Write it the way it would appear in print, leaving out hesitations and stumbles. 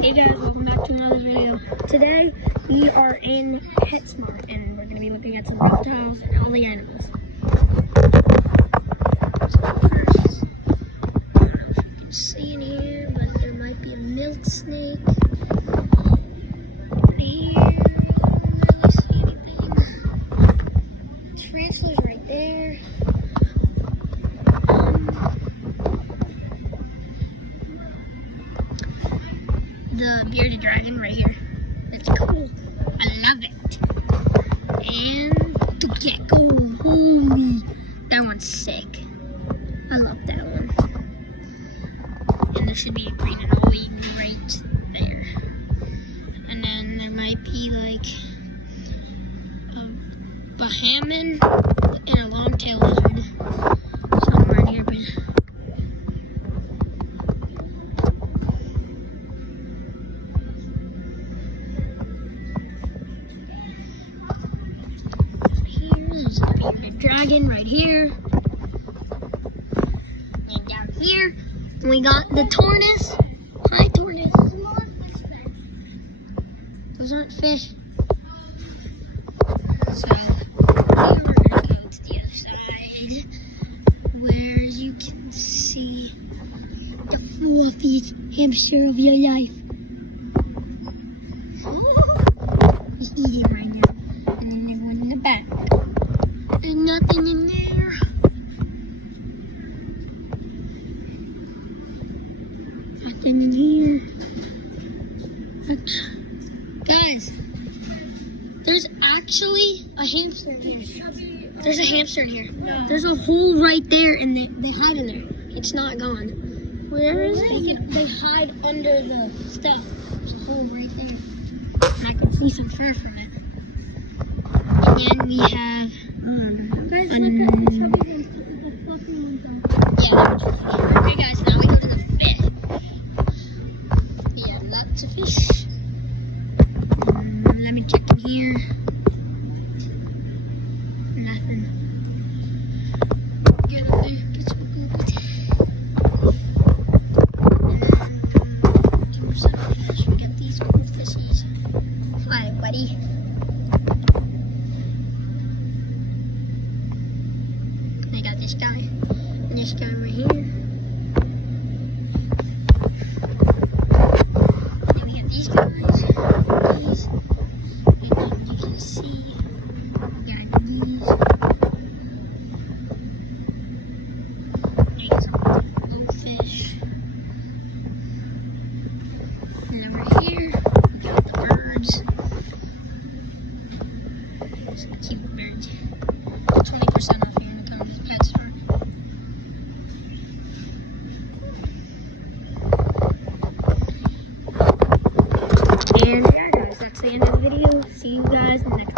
Hey guys, welcome back to another video. Today we are in PetSmart and we're going to be looking at some reptiles and all the animals. You can see in here, but there might be a milk snake. In here, I don't really see anything. Tarantulas right there. The bearded dragon right here. That's cool. I love it. And the gecko. Holy. That one's sick. I love that one. And there should be a green and a wing right there. And then there might be like a Bahamian and a long-tailed lizard somewhere in here. But there's a bearded dragon right here. And down here, we got the tortoise. Hi, tortoise. Those aren't fish. So, we're going to go to the other side, where you can see the fluffiest hamster of your life. He's eating right now. And then there's one in the back. There's nothing in there. Nothing in here. Guys, there's actually a hamster in here. There's a hamster in here. No. There's a hole right there, and they hide in there. It's not gone. Where is it? They hide under the stuff. There's a hole right there. And I can see some fur from it. And then we have guys, look at the fucking ones out there. Yeah, okay guys, now we go to the fish. Yeah, lots of fish. Let me check in here. Nothing. Get up there, get some good. 2% fish, we get these cool fishies. Hi, buddy. I got this guy, and this guy right here. Then we got these guys, these, and then you can see, we got these. There's some goldfish. And over here, we got the birds. Some cute birds. 20% off here in the Cody's Pet Store. And yeah guys, that's the end of the video. See you guys in the next